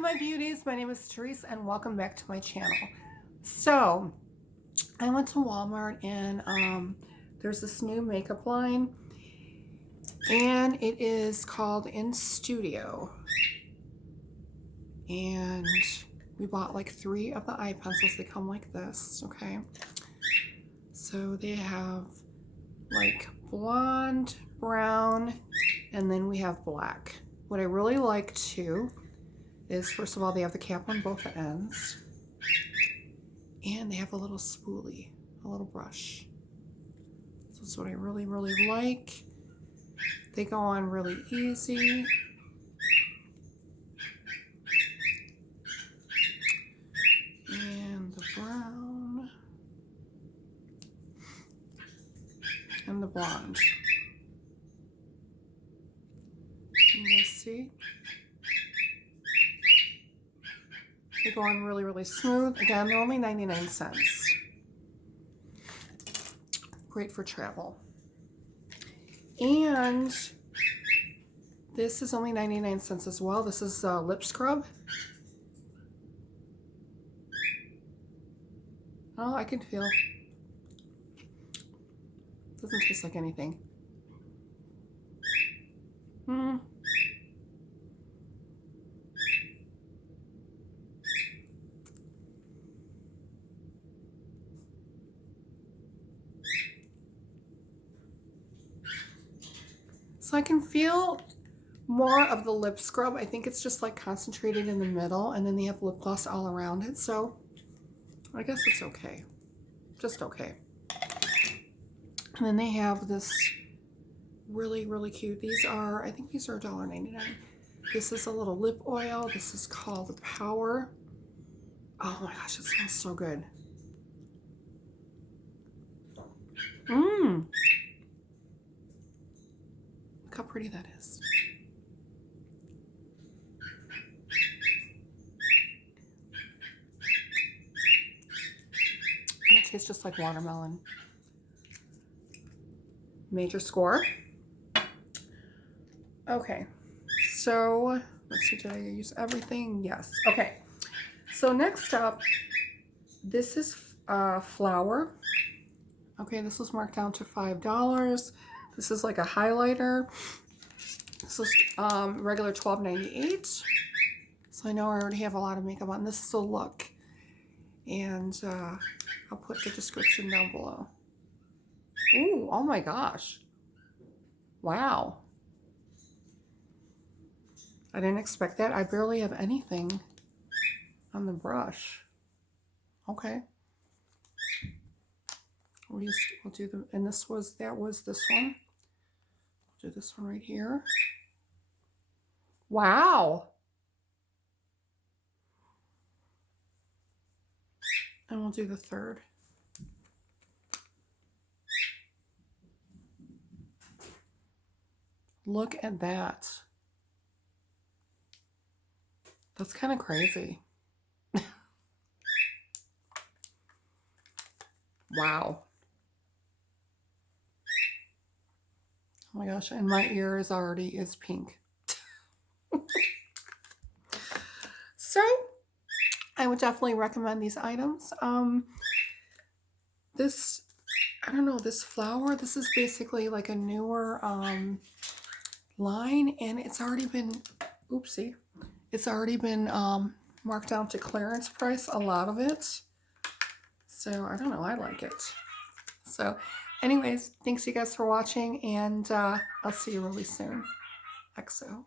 my beauties, my name is Therese and welcome back to my channel. So I went to Walmart and there's this new makeup line and it is called In Studio, and we bought like 3 of the eye pencils. They come like this, okay? So they have like blonde, brown, and then we have black. What I really like too is, first of all, they have the cap on both ends, and they have a little spoolie, a little brush. So that's what I really, really like. They go on really easy. And the brown and the blonde. You guys see? They go on really, really smooth. Again, they're only 99 cents. Great for travel. And this is only 99 cents as well. This is lip scrub. Oh, I can feel. Doesn't taste like anything. So I can feel more of the lip scrub. I think it's just like concentrated in the middle, and then they have lip gloss all around it. So I guess it's okay. Just okay. And then they have this really, really cute. These are, I think these are $1.99. This is a little lip oil. This is called Power. Oh my gosh, it smells so good. Look how pretty that is. And it tastes just like watermelon. Major score. Okay, so let's see, did I use everything? Yes. Okay, so next up, this is flour. Okay, this was marked down to $5. This is like a highlighter. This is regular $12.98. So I know I already have a lot of makeup on. This is a look, and I'll put the description down below. Ooh, oh my gosh. Wow. I didn't expect that. I barely have anything on the brush. Okay. We'll do the, and that was this one. We'll do this one right here. Wow. And we'll do the third. Look at that. That's kind of crazy. Wow. Oh my gosh, and my ear is already pink. So I would definitely recommend these items. This, I don't know, this flower, this is basically like a newer line, and it's already been, oopsie, it's already been marked down to clearance price, a lot of it. So I don't know, I like it. So anyways, thanks you guys for watching, and I'll see you really soon. XO.